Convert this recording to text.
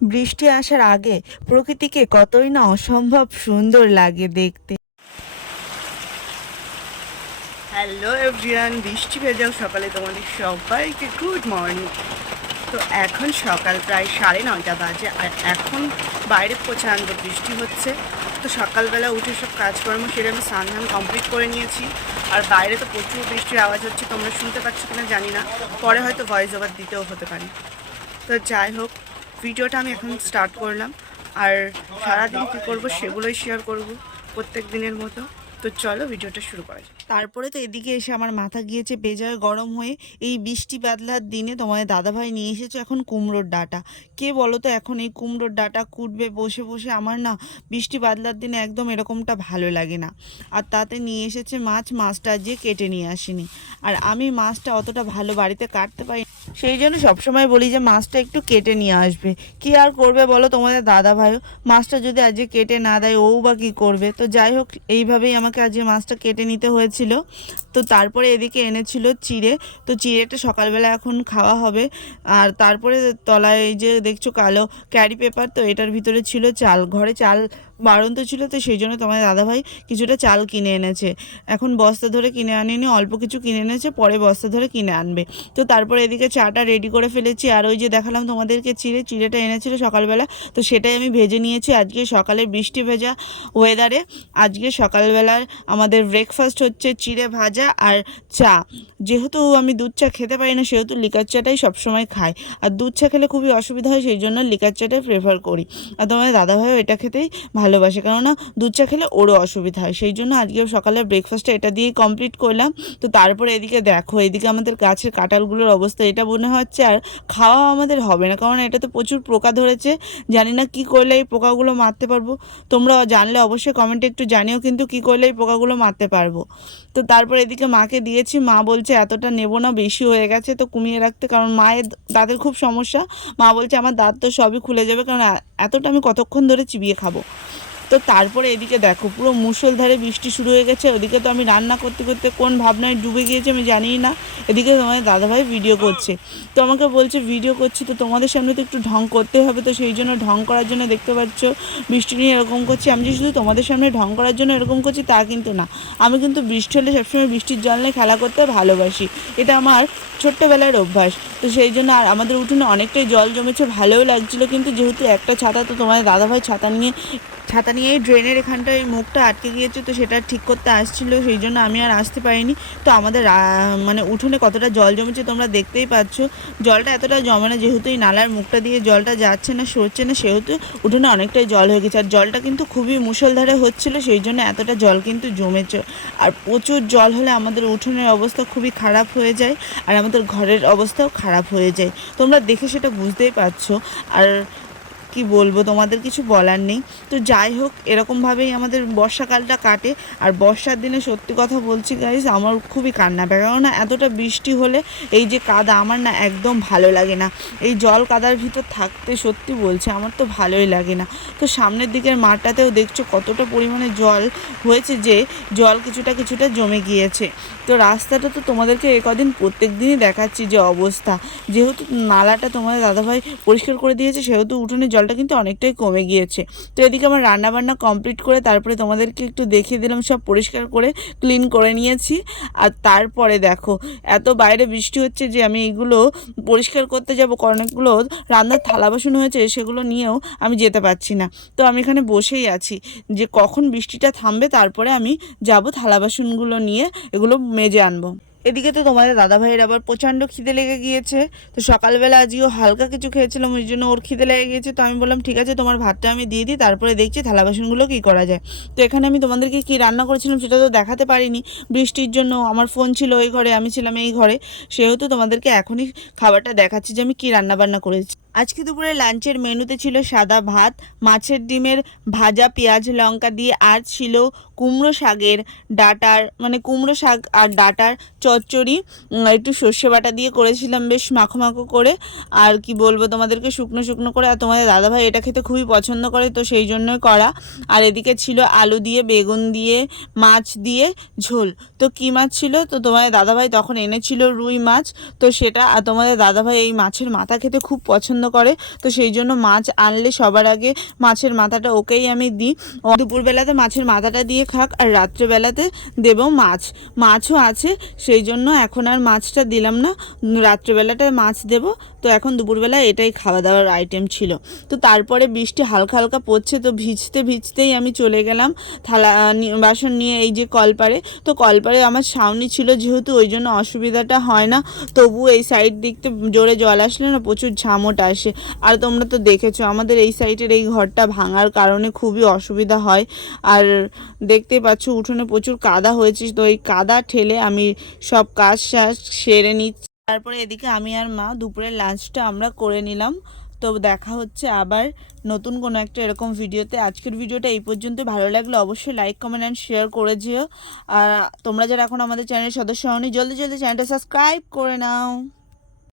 বৃষ্টি আসার আগে প্রকৃতিকে কতই না অসম্ভব সুন্দর লাগে দেখতে। হ্যালো এভরিওয়ান, বৃষ্টি ভেজাও সকালে তোমাদের সবাইকে গুড মর্নিং। তো এখন সকাল প্রায় 9:30 বাজে, আর এখন বাইরে প্রচণ্ড বৃষ্টি হচ্ছে। তো সকালবেলা উঠে সব কাজকর্ম সেরে আমি স্নান কমপ্লিট করে নিয়েছি। আর বাইরে তো প্রচুর বৃষ্টির আওয়াজ হচ্ছে, তোমরা শুনতে পাচ্ছ কিনা জানি না, পরে হয়তো ভয়েস ওভার দিতেও হতে পারে। তো যাই হোক, ভিডিওটা আমি এখন স্টার্ট করলাম, আর সারাদিন কী করবো সেগুলোই শেয়ার করব প্রত্যেক দিনের মতো। তো চলো ভিডিওটা শুরু করা যায়। তারপরে তো এদিকে এসে আমার মাথা গিয়েছে বেজায় গরম হয়ে। এই বৃষ্টি বাদলার দিনে তোমাদের দাদাভাই নিয়ে এসেছো এখন কুমড়োর ডাঁটা। কে বলো তো এখন এই কুমড়োর ডাঁটা কুটবে বসে বসে? আমার না বৃষ্টি বাদলার দিনে একদম এরকমটা ভালো লাগে না। আর তাতে নিয়ে এসেছে মাছটা যে কেটে নিয়ে আসেনি। আর আমি মাছটা অতটা ভালো বাড়িতে কাটতে পারি, সেই জন্য সবসময় বলি যে মাছটা একটু কেটে নিয়ে আসবে। কি আর করবে বলো তোমাদের দাদা ভাইও? মাছটা যদি আজকে কেটে না দেয় ও বা কী করবে? তো যাই হোক, এইভাবেই আমাকে আজকে মাছটা কেটে নিতে হয়েছিল। তো তারপরে এদিকে এনেছিল চিড়ে। তো চিড়েটা সকালবেলা এখন খাওয়া হবে। আর তারপরে তলায় এই যে দেখছো কালো ক্যারি পেপার, তো এটার ভিতরে ছিল চাল। ঘরে চাল বাড়ন্ত ছিল, তো সেই জন্য তোমার দাদাভাই কিছুটা চাল কিনে এনেছে। এখন বস্তা ধরে কিনে আনেনি, অল্প কিছু কিনে এনেছে, পরে বস্তা ধরে কিনে আনবে। তো তারপরে এদিকে চাটা রেডি করে ফেলেছি। আর ওই যে দেখালাম তোমাদেরকে চিড়েটা এনেছিল সকালবেলা, তো সেটাই আমি ভেজে নিয়েছি। আজকে সকালে বৃষ্টি ভেজা ওয়েদারে আজকে সকালবেলার আমাদের ব্রেকফাস্ট হচ্ছে চিড়ে ভাজা আর চা। যেহেতু আমি দুধ চা খেতে পারি না, সেহেতু লিকার চাটাই সবসময় খাই। আর দুধ চা খেলে খুবই অসুবিধা হয়, সেই জন্য লিকার চাটাই প্রেফার করি। আর তোমাদের দাদাভাইও এটা খেতেই ভালোবাসে, কেননা দুধ চা খেলে ওরও অসুবিধা হয়। সেই জন্য আজকে সকালের ব্রেকফাস্টটা এটা দিয়েই কমপ্লিট করলাম। তো তারপরে এদিকে দেখো, এদিকে আমাদের গাছের কাঁঠালগুলোর অবস্থা এটা মনে হচ্ছে আর খাওয়া আমাদের হবে না, কারণ এটা তো প্রচুর পোকা ধরেছে। জানি না কি করলে এই পোকাগুলো মারতে পারবো। তোমরা জানলে অবশ্যই কমেন্টে একটু জানিও কিন্তু কি করলে এই পোকাগুলো মারতে পারবো। তো তারপর এদিকে মাকে দিয়েছি, মা বলছে এতটা নেবো না, বেশি হয়ে গেছে, তো কমিয়ে রাখতে, কারণ মায়ের দাঁতের খুব সমস্যা। মা বলছে আমার দাঁত তো সবই খুলে যাবে, কারণ এতটা আমি কতক্ষণ ধরে চিবিয়ে খাবো। তো তারপরে এদিকে দেখো পুরো মুষলধারে বৃষ্টি শুরু হয়ে গেছে। ওদিকে তো আমি রান্না করতে করতে কোন ভাবনায় ডুবে গিয়েছি আমি জানি না। এদিকে তোমাদের দাদাভাই ভিডিও করছে, তো আমাকে বলছে ভিডিও করছি তো তোমাদের সামনে তো একটু ঢং করতে হবে, তো সেই জন্য ঢং করার জন্য দেখতে পাচ্ছ বৃষ্টি নিয়ে এরকম করছি। আমি যে শুধু তোমাদের সামনে ঢং করার জন্য এরকম করছি তা কিন্তু না। আমি কিন্তু বৃষ্টি হলে সবসময় বৃষ্টির জল নিয়ে খেলা করতে ভালোবাসি, এটা আমার ছোট্টবেলার অভ্যাস। তো সেই জন্য আর আমাদের উঠোনে অনেকটাই জল জমেছে, ভালোও লাগছিলো। কিন্তু যেহেতু একটা ছাতা, তো তোমাদের দাদাভাই ছাতা নিয়ে এই ড্রেনের এখানটায় মুখটা আটকে গিয়েছে, তো সেটা ঠিক করতে আসছিলো, সেই জন্য আমি আর আসতে পারিনি। তো আমাদের মানে উঠোনে কতটা জল জমেছে তোমরা দেখতেই পাচ্ছ। জলটা এতটা জমে না, যেহেতু এই নালার মুখটা দিয়ে জলটা যাচ্ছে না, সরছে না, সেহেতু উঠোনে অনেকটাই জল হয়ে গেছে। আর জলটা কিন্তু খুবই মুষলধারে হচ্ছিলো, সেই জন্য এতটা জল কিন্তু জমেছে। আর প্রচুর জল হলে আমাদের উঠোনের অবস্থা খুবই খারাপ হয়ে যায়, আর আমাদের ঘরের অবস্থাও খারাপ হয়ে যায়। তোমরা দেখে সেটা বুঝতেই পারছো। আর কি বলবো, তোমাদের কিছু বলার নেই। তো যাই হোক, এরকমভাবেই আমাদের বর্ষাকালটা কাটে। আর বর্ষার দিনে সত্যি কথা বলছি গাইস, আমার খুবই কান্না পায়, কেননা এতটা বৃষ্টি হলে এই যে কাদা, আমার না একদম ভালো লাগে না। এই জল কাদার ভিতর থাকতে সত্যি বলছি আমার তো ভালোই লাগে না। তো সামনের দিকের মাঠটাতেও দেখছো কতটা পরিমাণে জল হয়েছে, যে জল কিছুটা জমে গিয়েছে। তো রাস্তাটা তো তোমাদেরকে কদিন প্রত্যেক দিনই দেখাচ্ছি যে অবস্থা। যেহেতু নালাটা তোমাদের দাদাভাই পরিষ্কার করে দিয়েছে, সেহেতু উঠোনে জলটা কিন্তু অনেকটাই কমে গিয়েছে। তো এদিকে আমার রান্নাবান্না কমপ্লিট করে তারপরে তোমাদেরকে একটু দেখিয়ে দিলাম, সব পরিষ্কার করে ক্লিন করে নিয়েছি। আর তারপরে দেখো এত বাইরে বৃষ্টি হচ্ছে যে আমি এইগুলো পরিষ্কার করতে যাব, অনেকগুলো রান্নার থালা বাসন হয়েছে, সেগুলো নিয়েও আমি যেতে পারছি না। তো আমি এখানে বসেই আছি যে কখন বৃষ্টিটা থামবে, তারপরে আমি যাব থালা বাসনগুলো নিয়ে এগুলো মেজে আনবো। এদিকে তো তোমাদের দাদাভাইয়ের আবার প্রচণ্ড খিদে লেগে গিয়েছে। তো সকালবেলা আজকেও হালকা কিছু খেয়েছিলাম, ওই জন্য ওর খিদে লেগে গিয়েছে। তো আমি বললাম ঠিক আছে, তোমার ভাতটা আমি দিয়ে দিই, তারপরে দেখছি থালা বাসনগুলো কী করা যায়। তো এখানে আমি তোমাদেরকে কী রান্না করেছিলাম সেটা তো দেখাতে পারিনি বৃষ্টির জন্য। আমার ফোন ছিল ওই ঘরে, আমি ছিলাম এই ঘরে, সেহেতু তোমাদেরকে এখনই খাবারটা দেখাচ্ছি যে আমি কী রান্নাবান্না করেছি। আজকে দুপুরে লাঞ্চের মেনুতে ছিল সাদা ভাত, মাছের ডিমের ভাজা পেঁয়াজ লঙ্কা দিয়ে, আর ছিল কুমড়ো শাকের ডাঁটার, মানে কুমড়ো শাক আর ডাঁটার চচ্চড়ি, একটু সর্ষে বাটা দিয়ে করেছিলাম, বেশ মাখো মাখো করে। আর কি বলবো তোমাদেরকে, শুকনো শুকনো করে। আর তোমাদের দাদাভাই এটা খেতে খুবই পছন্দ করে, তো সেই জন্যই করা। আর এদিকে ছিল আলু দিয়ে, বেগুন দিয়ে, মাছ দিয়ে ঝোল। তো কী মাছ ছিল, তো তোমাদের দাদাভাই তখন এনেছিল রুই মাছ, তো সেটা। আর তোমাদের দাদাভাই এই মাছের মাথা খেতে খুব পছন্দ করে, তো সেই জন্য মাছ আনলে সবার আগে মাছের মাথাটা ওকেই আমি দিই। দুপুরবেলাতে মাছের মাথাটা দিয়ে খাক, আর রাত্রেবেলাতে দেবো মাছও আছে, সেই জন্য এখন আর মাছটা দিলাম না, রাত্রেবেলাটা মাছ দেব। তো এখন দুপুরবেলা এটাই খাওয়া দাওয়ার আইটেম ছিল। তো তারপরে বৃষ্টি হালকা হালকা পড়ছে, তো ভিজতেই আমি চলে গেলাম থালা বাসন নিয়ে এই যে কলপারে। তো কলপারে আমার ছাউনি ছিল যেহেতু, ওই জন্য অসুবিধাটা হয় না। তবু এই সাইড দিকতে জোরে জল আসলে না প্রচুর ঝামট আসে। আর তোমরা তো দেখেছো আমাদের এই সাইডের এই ঘরটা ভাঙার কারণে খুবই অসুবিধা হয়। আর দেখতেই পাচ্ছ উঠোনে প্রচুর কাদা হয়েছে, তো এই কাদা ঠেলে আমি সব কাজ সেরে নিচ্ছি। তারপরে এদিকে আমি আর মা দুপুরের লাঞ্চটা আমরা করে নিলাম। তো দেখা হচ্ছে আবার নতুন কোনো একটা এরকম ভিডিওতে। আজকের ভিডিওটা এই পর্যন্ত। ভালো লাগলে অবশ্যই লাইক কমেন্ট অ্যান্ড শেয়ার করে যেও। আর তোমরা যারা এখন আমাদের চ্যানেলের সদস্য হওনি, জলদি চ্যানেলটা সাবস্ক্রাইব করে নাও।